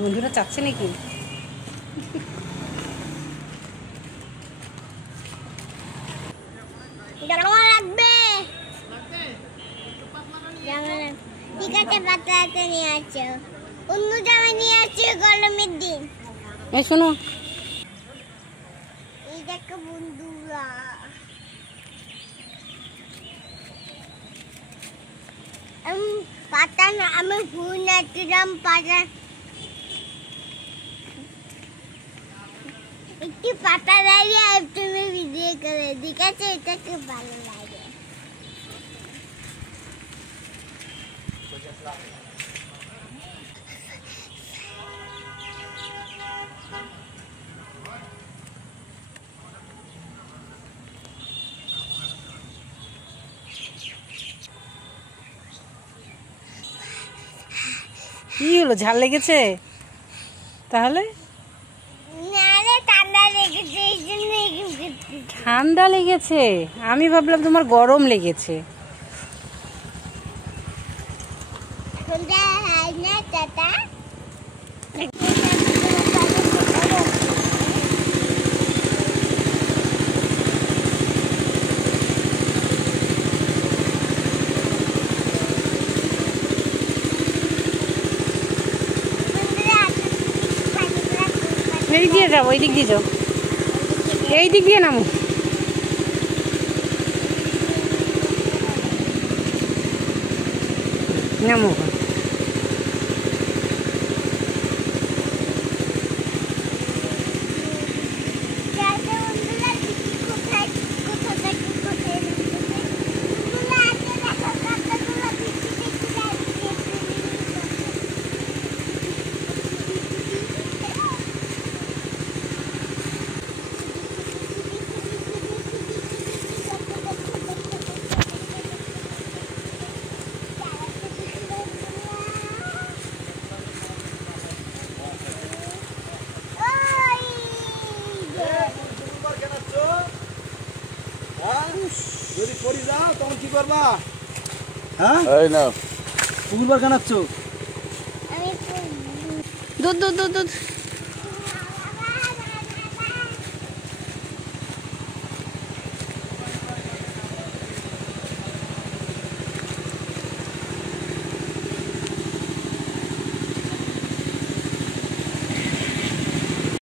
বন্ধুরা চাচ্ছে নাকি? ঠিক আছে, বাচ্চাতে নিয়ে আসছো, অন্য জামা নিয়ে আসছো গরমের দিন। এই শোনো, এই দেখো বন্ধুরা, পাতা না, আমি ফুল নাচছিলাম পাতা, একটি পাতা দাঁড়িয়ে তুমি ভিডিও করে, ঠিক আছে? এটা খুব ভালো লাগে। কি হলো, ঝাল লেগেছে? তাহলে ঠান্ডা লেগেছে, আমি ভাবলাম তোমার গরম লেগেছে। এই দিয়ে যাবো, এই দিক দিয়ে যাও, এই দিক দিয়ে নামো। নামো, যদি পড়ি যাও তখন কি করবা? হ্যাঁ, এই নাও পুকুর বার কেনাচ্ছ? দুধ দুধ দুধ দুধ